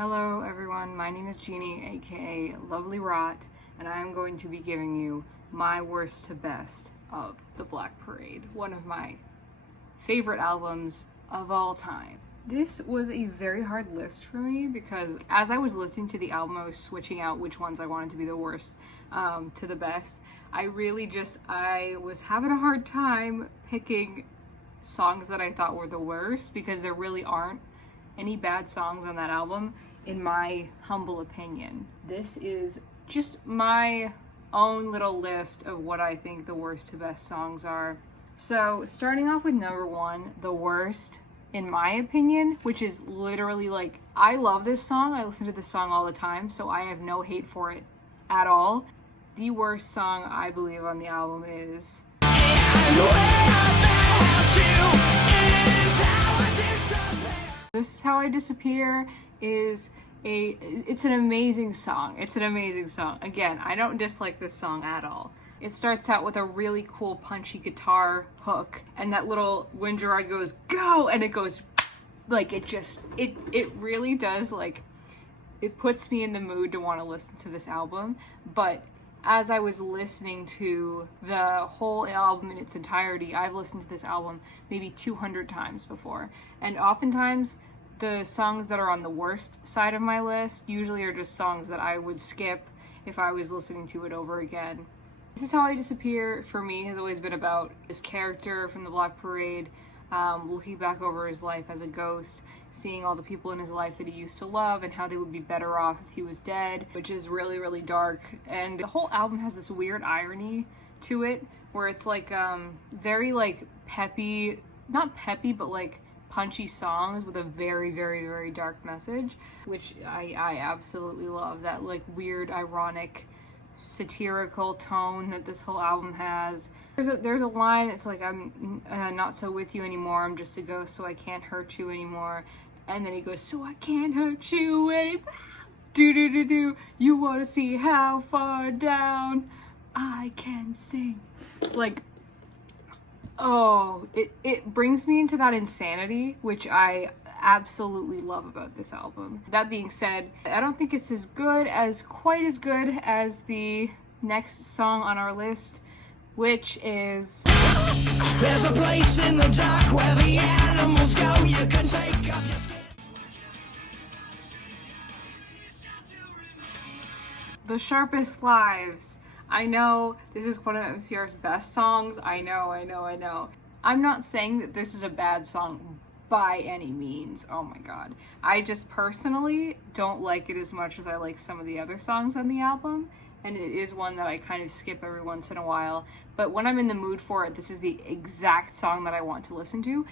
Hello everyone, my name is Jeannie, aka Lovely Rot, and I am going to be giving you my worst to best of The Black Parade, one of my favorite albums of all time. This was a very hard list for me because as I was listening to the album, I was switching out which ones I wanted to be the worst to the best. I was having a hard time picking songs that I thought were the worst because there really aren't any bad songs on that album, in my humble opinion. This is just my own little list of what I think the worst to best songs are. So starting off with number one, the worst in my opinion, which is literally like, I love this song, I listen to this song all the time, so I have no hate for it at all. The worst song I believe on the album is This Is How I Disappear. It's an amazing song. It's an amazing song. Again, I don't dislike this song at all. It starts out with a really cool punchy guitar hook, and that little when Gerard goes, go, and it goes, like, it really does, like, it puts me in the mood to want to listen to this album. But as I was listening to the whole album in its entirety, I've listened to this album maybe 200 times before, and oftentimes the songs that are on the worst side of my list usually are just songs that I would skip if I was listening to it over again. This Is How I Disappear, for me, has always been about this character from the Black Parade, looking back over his life as a ghost, seeing all the people in his life that he used to love and how they would be better off if he was dead, which is really, really dark. And the whole album has this weird irony to it, where it's like very like peppy, not peppy, but like punchy songs with a very, very, very dark message, which I absolutely love. That like weird, ironic, satirical tone that this whole album has. There's a line, it's like, I'm not so with you anymore, I'm just a ghost, so I can't hurt you anymore. And then he goes, so I can't hurt you anymore. Do you want to see how far down I can sing? Like, oh, it brings me into that insanity, which I absolutely love about this album. That being said, I don't think it's quite as good as the next song on our list, which is There's a place in the dark where the animals go. You can take off your skin. The Sharpest Lives. I know this is one of MCR's best songs. I know. I'm not saying that this is a bad song by any means. Oh my god. I just personally don't like it as much as I like some of the other songs on the album, and it is one that I kind of skip every once in a while. But when I'm in the mood for it, this is the exact song that I want to listen to.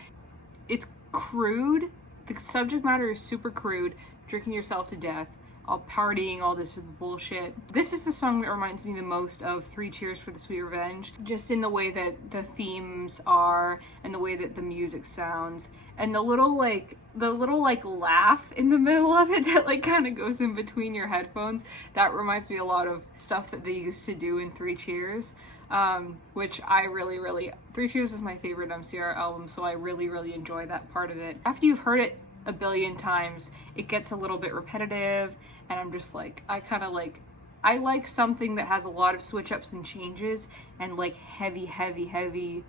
It's crude. The subject matter is super crude. Drinking yourself to death, all partying, all this bullshit. This is the song that reminds me the most of 3 Cheers for the Sweet Revenge, just in the way that the themes are and the way that the music sounds, and the little laugh in the middle of it that like kind of goes in between your headphones. That reminds me a lot of stuff that they used to do in 3 Cheers, which I really 3 Cheers is my favorite MCR album, so I really enjoy that part of it. After you've heard it a billion times, it gets a little bit repetitive, and I'm just like, I like something that has a lot of switch ups and changes and like heavy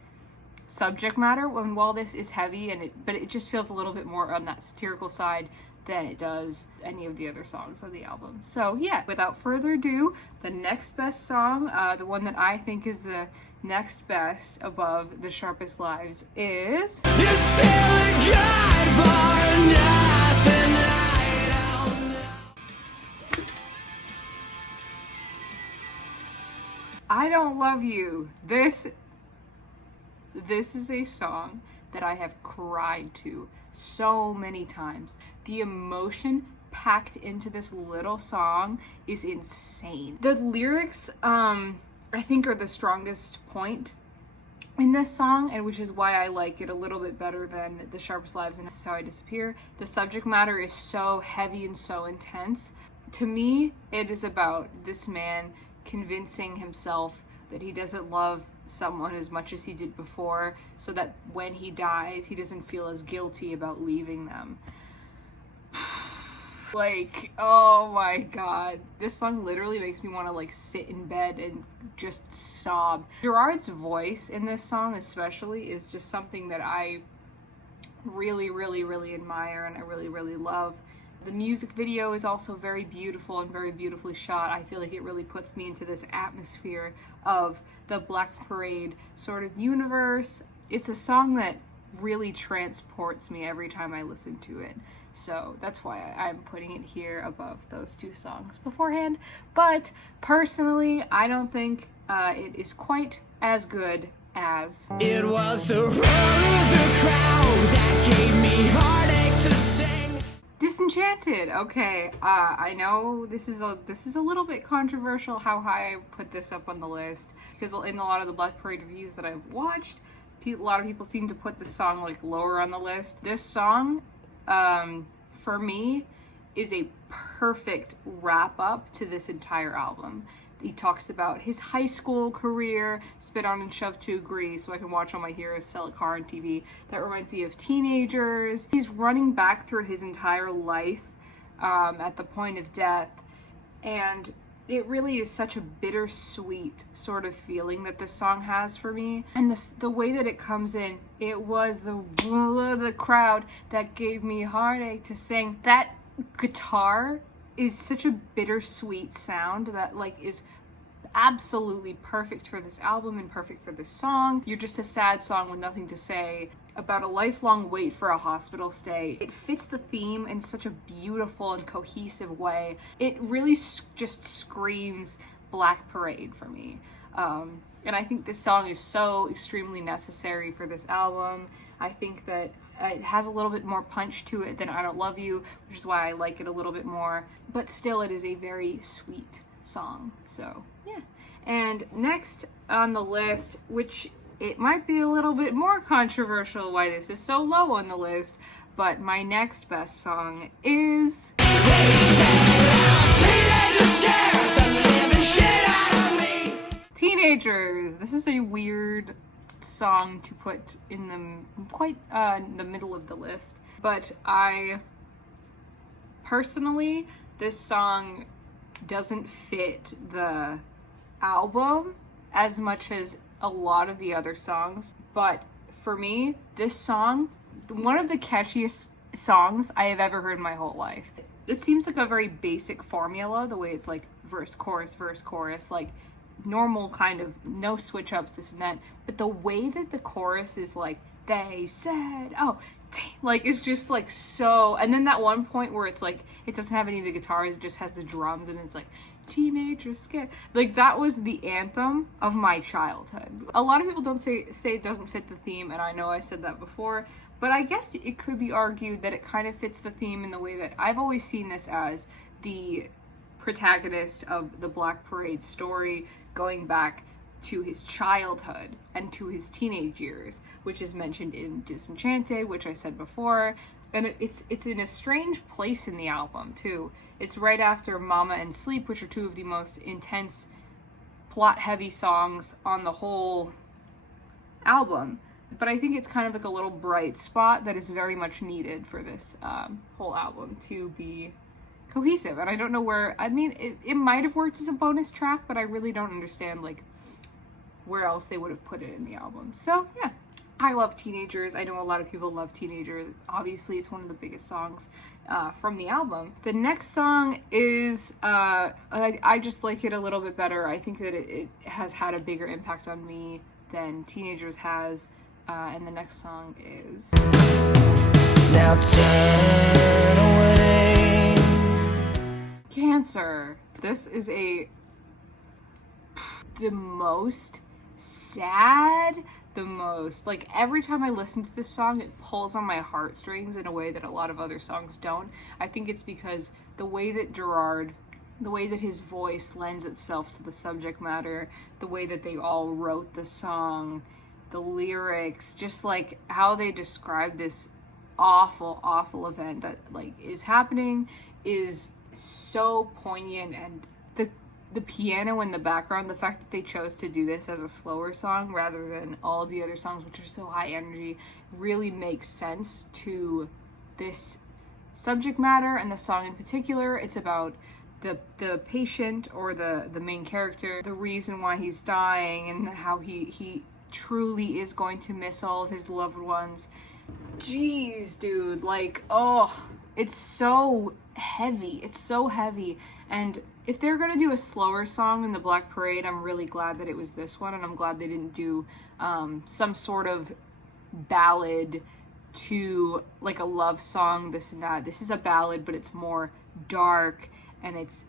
subject matter. While this is heavy, but it just feels a little bit more on that satirical side than it does any of the other songs on the album. So yeah, without further ado, the next best song, the one that I think is the next best above The Sharpest Lives, is You're Still a God for Nothing. I don't know. I Don't Love You. This is a song that I have cried to so many times. The emotion packed into this little song is insane. The lyrics, I think, are the strongest point in this song, and which is why I like it a little bit better than The Sharpest Lives and This Is How I Disappear. The subject matter is so heavy and so intense. To me, it is about this man convincing himself that he doesn't love someone as much as he did before, so that when he dies, he doesn't feel as guilty about leaving them. Like, oh my god. This song literally makes me want to like sit in bed and just sob. Gerard's voice in this song especially is just something that I really, really, really admire and I really, really love. The music video is also very beautiful and very beautifully shot. I feel like it really puts me into this atmosphere of the Black Parade sort of universe. It's a song that really transports me every time I listen to it. So that's why I'm putting it here above those two songs beforehand. But personally, I don't think it is quite as good as... It was the roar of the crowd that gave me heartache to sing. Disenchanted. Okay, I know this is a little bit controversial how high I put this up on the list, because in a lot of the Black Parade reviews that I've watched, a lot of people seem to put this song like lower on the list. This song, for me, is a perfect wrap up to this entire album. He talks about his high school career, spit on and shoved to agree, so I can watch all my heroes sell a car on TV. That reminds me of teenagers. He's running back through his entire life at the point of death, and it really is such a bittersweet sort of feeling that this song has for me. And the way that it comes in, it was the crowd that gave me heartache to sing. That guitar is such a bittersweet sound that like is absolutely perfect for this album and perfect for this song. You're just a sad song with nothing to say about a lifelong wait for a hospital stay. It fits the theme in such a beautiful and cohesive way. It really just screams Black Parade for me. And I think this song is so extremely necessary for this album. I think that it has a little bit more punch to it than I Don't Love You, which is why I like it a little bit more. But still, it is a very sweet song. So, yeah. And next on the list, which it might be a little bit more controversial why this is so low on the list, but my next best song is... Teenagers! This is a weird song to put in the middle of the list, but I personally, this song doesn't fit the album as much as a lot of the other songs, but for me, this song, one of the catchiest songs I have ever heard in my whole life. It seems like a very basic formula, the way it's like verse, chorus, like normal kind of no switch ups, this and that, but the way that the chorus is like, they said, like it's just like so, and then that one point where it's like it doesn't have any of the guitars, it just has the drums and it's like teenagers scared. Like that was the anthem of my childhood. A lot of people don't say it doesn't fit the theme, and I know I said that before, but I guess it could be argued that it kind of fits the theme in the way that I've always seen this as the protagonist of the Black Parade story going back to his childhood and to his teenage years, which is mentioned in Disenchanted, which I said before. And it's in a strange place in the album too. It's right after Mama and Sleep, which are two of the most intense plot-heavy songs on the whole album. But I think it's kind of like a little bright spot that is very much needed for this whole album to be cohesive. And I don't know where, I mean, it might have worked as a bonus track, but I really don't understand like where else they would have put it in the album. So yeah, I love Teenagers. I know a lot of people love Teenagers. Obviously, it's one of the biggest songs from the album. The next song is, I just like it a little bit better. I think that it has had a bigger impact on me than Teenagers has. And the next song is... Now turn away. Cancer. This is the most sad, like every time I listen to this song, it pulls on my heartstrings in a way that a lot of other songs don't. I think it's because the way that his voice lends itself to the subject matter, the way that they all wrote the song, the lyrics, just like how they describe this awful event that like is happening is so poignant. And the piano in the background, the fact that they chose to do this as a slower song rather than all of the other songs which are so high energy, really makes sense to this subject matter and the song in particular. It's about the patient, or the main character, the reason why he's dying, and how he truly is going to miss all of his loved ones. Jeez, dude, like, oh, it's so heavy. It's so heavy. And if they're gonna do a slower song in the Black Parade, I'm really glad that it was this one, and I'm glad they didn't do some sort of ballad to like a love song, this and that. This is a ballad, but it's more dark, and it's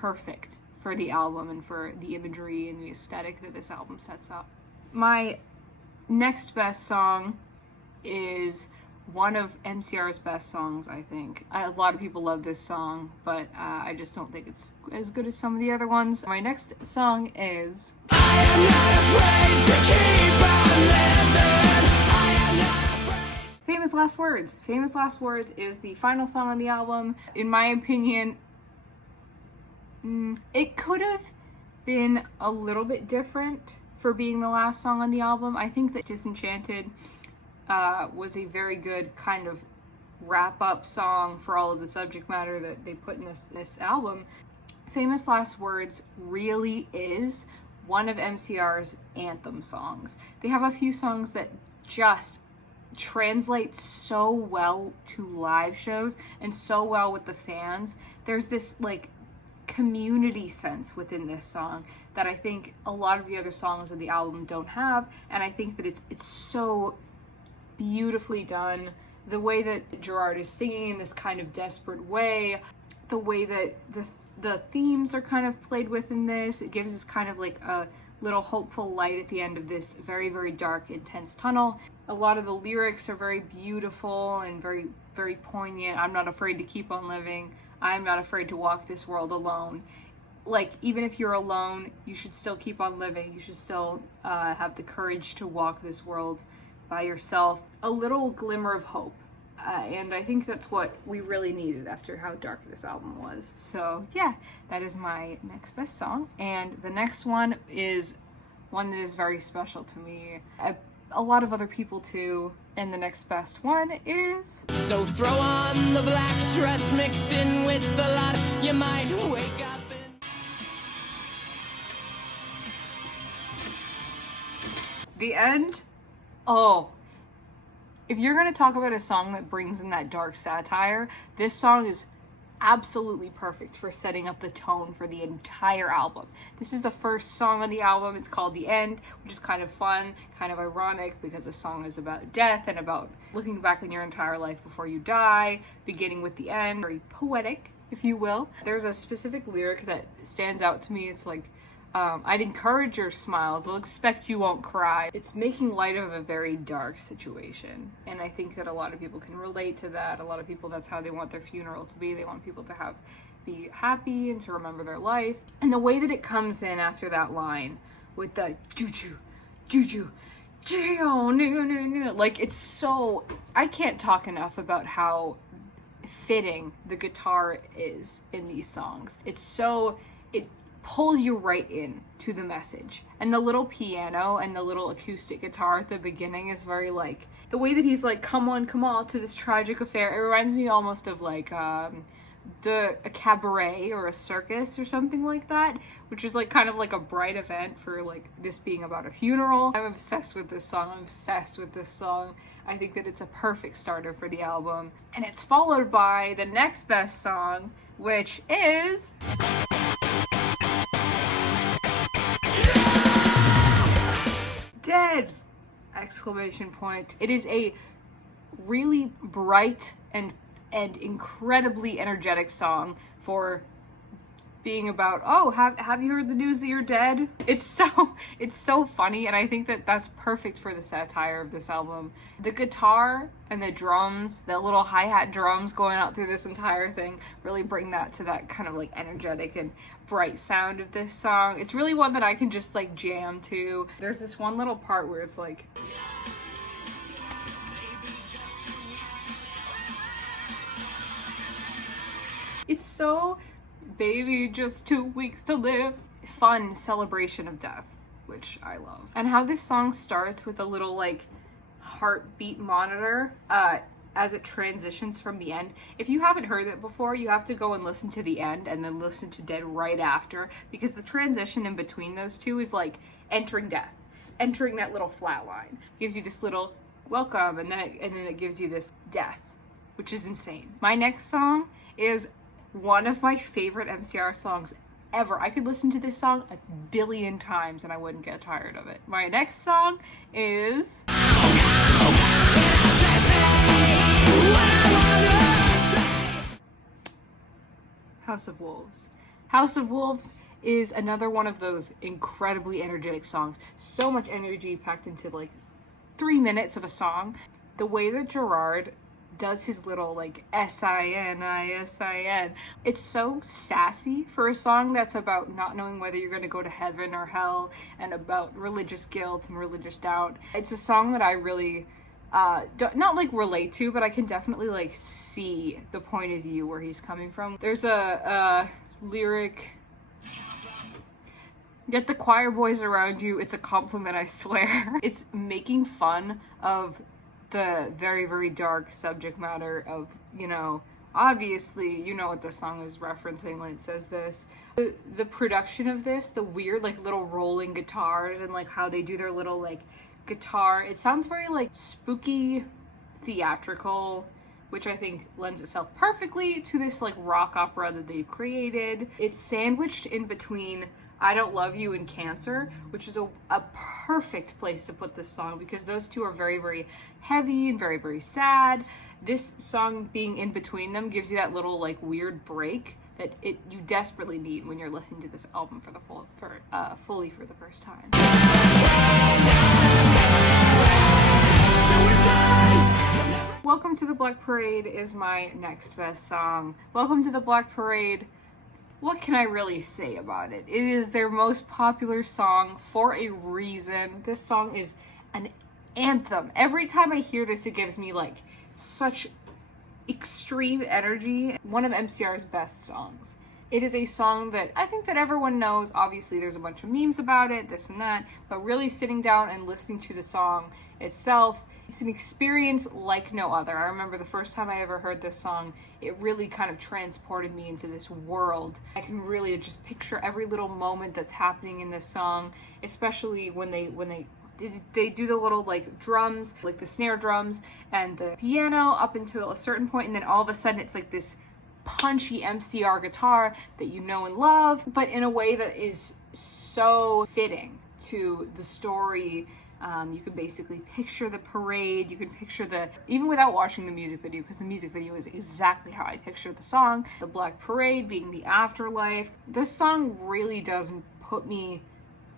perfect for the album and for the imagery and the aesthetic that this album sets up. My next best song is one of MCR's best songs, I think. A lot of people love this song, but I just don't think it's as good as some of the other ones. My next song is I Am Not Afraid to Keep On Living. I Am Not Afraid. Famous Last Words. Famous Last Words is the final song on the album. In my opinion, it could have been a little bit different for being the last song on the album. I think that Disenchanted was a very good kind of wrap-up song for all of the subject matter that they put in this album. Famous Last Words really is one of MCR's anthem songs. They have a few songs that just translate so well to live shows and so well with the fans. There's this like community sense within this song that I think a lot of the other songs of the album don't have, and I think that it's so beautifully done. The way that Gerard is singing in this kind of desperate way, the way that the themes are kind of played with in this, it gives us kind of like a little hopeful light at the end of this very, very dark, intense tunnel. A lot of the lyrics are very beautiful and very, very poignant. I'm not afraid to keep on living. I'm not afraid to walk this world alone. Like, even if you're alone, you should still keep on living. You should still have the courage to walk this world by yourself. A little glimmer of hope. And I think that's what we really needed after how dark this album was. So yeah, that is my next best song. And the next one is one that is very special to me. A lot of other people too. And the next best one is... So throw on the black dress, mix in with the lot. You might wake up and... The End? Oh. If you're going to talk about a song that brings in that dark satire, this song is absolutely perfect for setting up the tone for the entire album. This is the first song on the album. It's called The End, which is kind of fun, kind of ironic, because the song is about death and about looking back on your entire life before you die, beginning with the end. Very poetic, if you will. There's a specific lyric that stands out to me. It's like, I'd encourage your smiles, they'll expect you won't cry. It's making light of a very dark situation. And I think that a lot of people can relate to that. A lot of people, that's how they want their funeral to be. They want people to be happy and to remember their life. And the way that it comes in after that line with the juju, juju, like, it's so, I can't talk enough about how fitting the guitar is in these songs. It's so, it pulls you right in to the message. And the little piano and the little acoustic guitar at the beginning is very like, the way that he's like, come on to this tragic affair. It reminds me almost of like a cabaret or a circus or something like that, which is like kind of like a bright event for like this being about a funeral. I'm obsessed with this song. I think that it's a perfect starter for the album. And it's followed by the next best song, which is... Dead! Exclamation point. It is a really bright and incredibly energetic song for being about, oh, have you heard the news that you're dead? It's so funny, and I think that that's perfect for the satire of this album. The guitar and the drums, that little hi-hat drums going out through this entire thing, really bring that to that kind of like energetic and bright sound of this song. It's really one that I can just like jam to. There's this one little part where it's like, it's so, baby, just 2 weeks to live. Fun celebration of death, which I love. And how this song starts with a little like heartbeat monitor. as it transitions from the end. If you haven't heard it before, you have to go and listen to the end and then listen to Dead right after, because the transition in between those two is like entering death, entering that little flat line. Gives you this little welcome, and then it gives you this death, which is insane. My next song is one of my favorite MCR songs ever. I could listen to this song a billion times and I wouldn't get tired of it. My next song is House of Wolves. House of Wolves is another one of those incredibly energetic songs. So much energy packed into like 3 minutes of a song. The way that Gerard does his little like S-I-N-I-S-I-N, it's so sassy for a song that's about not knowing whether you're going to go to heaven or hell, and about religious guilt and religious doubt. It's a song that I really not like relate to, but I can definitely like see the point of view where he's coming from. There's a lyric, get the choir boys around you, it's a compliment, I swear. It's making fun of the very, very dark subject matter of, you know, obviously you know what the song is referencing when it says this. The production of this, the weird like little rolling guitars and like how they do their little like guitar, it sounds very like spooky, theatrical, which I think lends itself perfectly to this like rock opera that they've created. It's sandwiched in between I Don't Love You and Cancer, which is a perfect place to put this song, because those two are very, very heavy and very, very sad. This song being in between them gives you that little like weird break that you desperately need when you're listening to this album for the fully for the first time. Welcome to the Black Parade is my next best song. Welcome to the Black Parade. What can I really say about it? It is their most popular song for a reason. This song is an anthem. Every time I hear this, it gives me like such extreme energy. One of MCR's best songs. It is a song that I think that everyone knows. Obviously, there's a bunch of memes about it, this and that, but really sitting down and listening to the song itself, it's an experience like no other. I remember the first time I ever heard this song, it really kind of transported me into this world. I can really just picture every little moment that's happening in this song, especially when they do the little like drums, like the snare drums and the piano up until a certain point, and then all of a sudden it's like this punchy MCR guitar that you know and love, but in a way that is so fitting to the story. You can basically picture the parade, you can picture even without watching the music video, because the music video is exactly how I picture the song, the Black Parade being the afterlife. This song really does put me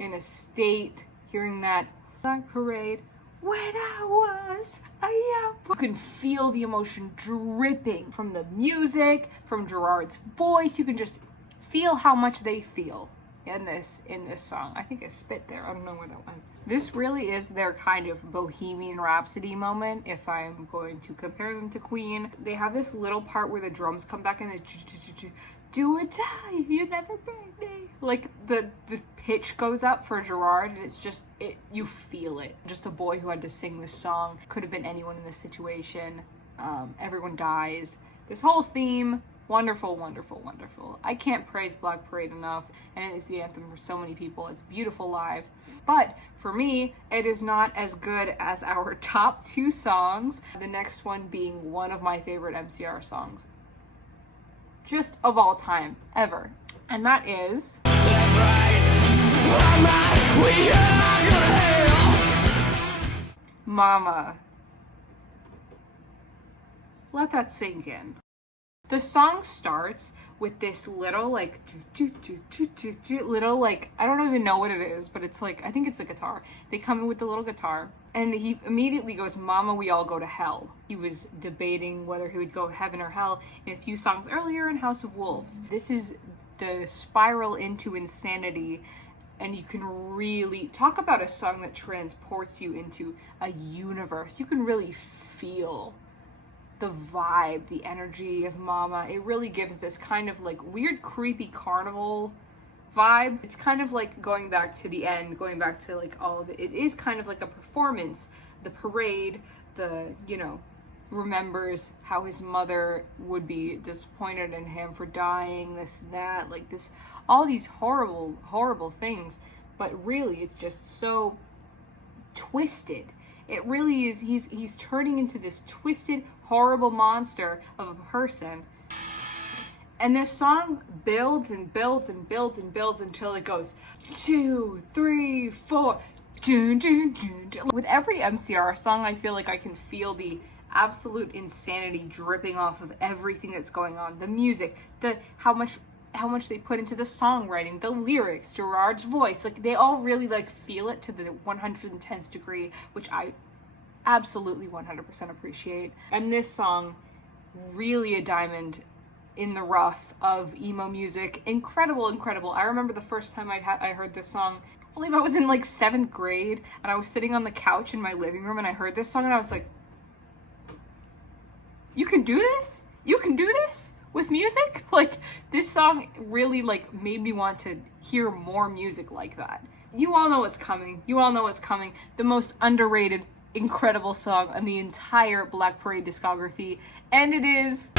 in a state, hearing that Black Parade, when I was a young boy. You can feel the emotion dripping from the music, from Gerard's voice. You can just feel how much they feel in this song. I think I spit there. I don't know where that went. This really is their kind of Bohemian Rhapsody moment, if I'm going to compare them to Queen. They have this little part where the drums come back and they do or die, you never break me. Like the pitch goes up for Gerard, and it's just, you feel it. Just a boy who had to sing this song. Could have been anyone in this situation. Everyone dies. This whole theme, wonderful, wonderful, wonderful. I can't praise Black Parade enough, and it is the anthem for so many people. It's beautiful live. But for me, it is not as good as our top two songs. The next one being one of my favorite MCR songs, just of all time, ever. And that is... That's right. Mama. Let that sink in. The song starts with this little like little like, I don't even know what it is, but it's like, I think it's the guitar. They come in with the little guitar, and he immediately goes, "Mama, we all go to hell." He was debating whether he would go heaven or hell in a few songs earlier in House of Wolves. This is the spiral into insanity, and you can really talk about a song that transports you into a universe. You can really feel the vibe, the energy of Mama. It really gives this kind of like weird, creepy carnival vibe. It's kind of like going back to the end, going back to like all of it. It is kind of like a performance, the parade, the, you know, remembers how his mother would be disappointed in him for dying, this and that, like this, all these horrible things. But really, it's just so twisted. It really is. He's turning into this twisted, horrible monster of a person. And this song builds and builds and builds and builds until it goes 2, 3, 4. Dun, dun, dun, dun. With every MCR song, I feel like I can feel the absolute insanity dripping off of everything that's going on. The music, the how much they put into the songwriting, the lyrics, Gerard's voice, like they all really like feel it to the 110th degree, which I absolutely 100% appreciate. And this song, really a diamond in the rough of emo music. Incredible. I remember the first time I heard this song, I believe I was in like 7th grade, and I was sitting on the couch in my living room and I heard this song and I was like, you can do this? You can do this with music? Like, this song really like made me want to hear more music like that. You all know what's coming. The most underrated, incredible song on the entire Black Parade discography, and it is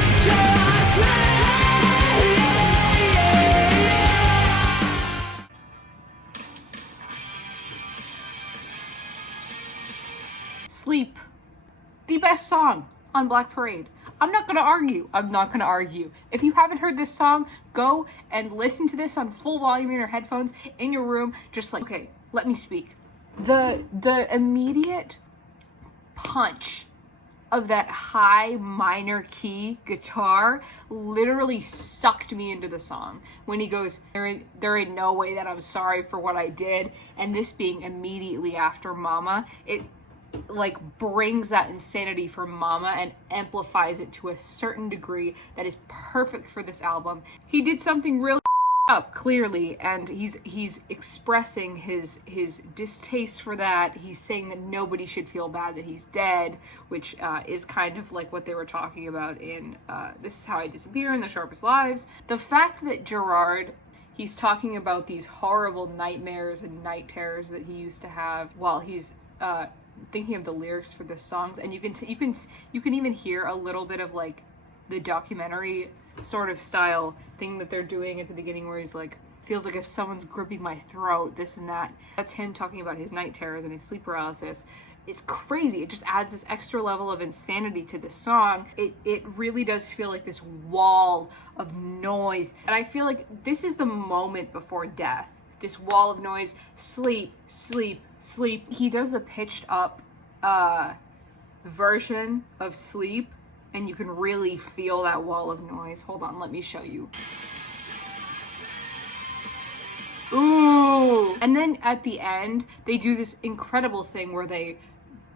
Sleep. The best song on Black Parade. I'm not gonna argue. If you haven't heard this song, go and listen to this on full volume in your headphones in your room, just like, okay, let me speak. The immediate punch of that high minor key guitar literally sucked me into the song. When he goes, there ain't no way that I'm sorry for what I did, and this being immediately after Mama, it like brings that insanity for Mama and amplifies it to a certain degree that is perfect for this album. He did something really up, clearly, and he's expressing his distaste for that. He's saying that nobody should feel bad that he's dead, which is kind of like what they were talking about in This Is How I Disappear and The Sharpest Lives. The fact that Gerard, he's talking about these horrible nightmares and night terrors that he used to have while he's thinking of the lyrics for the songs, and you can even hear a little bit of like the documentary sort of style thing that they're doing at the beginning, where he's like, feels like if someone's gripping my throat, this and that. That's him talking about his night terrors and his sleep paralysis. It's crazy. It just adds this extra level of insanity to the song. It really does feel like this wall of noise, and I feel like this is the moment before death. This wall of noise, sleep, sleep, sleep. He does the pitched up version of Sleep, and you can really feel that wall of noise. Hold on, let me show you. Ooh! And then at the end, they do this incredible thing where they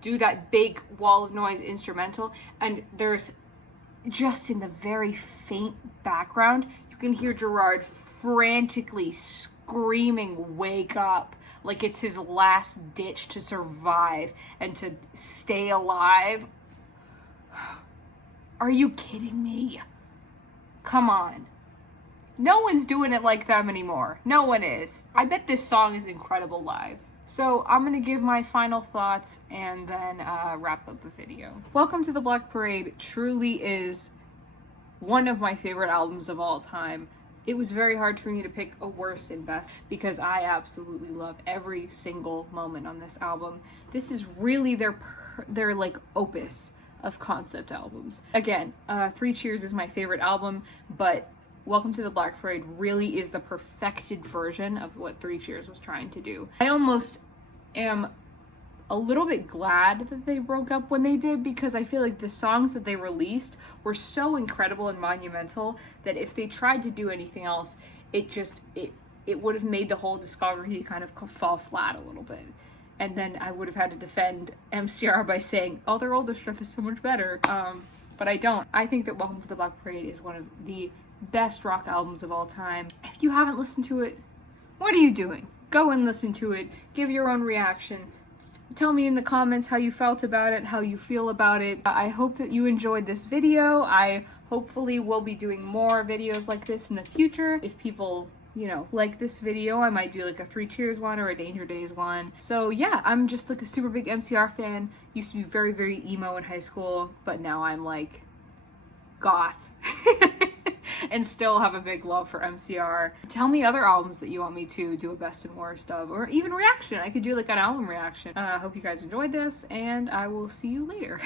do that big wall of noise instrumental, and there's just in the very faint background, you can hear Gerard frantically screaming, "Wake up!" Like it's his last ditch to survive and to stay alive. Are you kidding me? Come on. No one's doing it like them anymore. No one is. I bet this song is incredible live. So I'm gonna give my final thoughts and then wrap up the video. Welcome to the Black Parade truly is one of my favorite albums of all time. It was very hard for me to pick a worst and best because I absolutely love every single moment on this album. This is really their like opus of concept albums. Again, Three Cheers is my favorite album, but Welcome to the Black Parade really is the perfected version of what Three Cheers was trying to do. I almost am a little bit glad that they broke up when they did, because I feel like the songs that they released were so incredible and monumental that if they tried to do anything else, it would have made the whole discography kind of fall flat a little bit. And then I would have had to defend MCR by saying, oh, their older stuff is so much better. But I don't. I think that Welcome to the Black Parade is one of the best rock albums of all time. If you haven't listened to it, what are you doing? Go and listen to it. Give your own reaction. Tell me in the comments how you felt about it, how you feel about it. I hope that you enjoyed this video. I hopefully will be doing more videos like this in the future if people you know, like this video, I might do like a 3 Cheers one or a Danger Days one. So yeah, I'm just like a super big MCR fan. Used to be very, very emo in high school, but now I'm like goth. And still have a big love for MCR. Tell me other albums that you want me to do a best and worst of, or even reaction. I could do like an album reaction. I hope you guys enjoyed this, and I will see you later.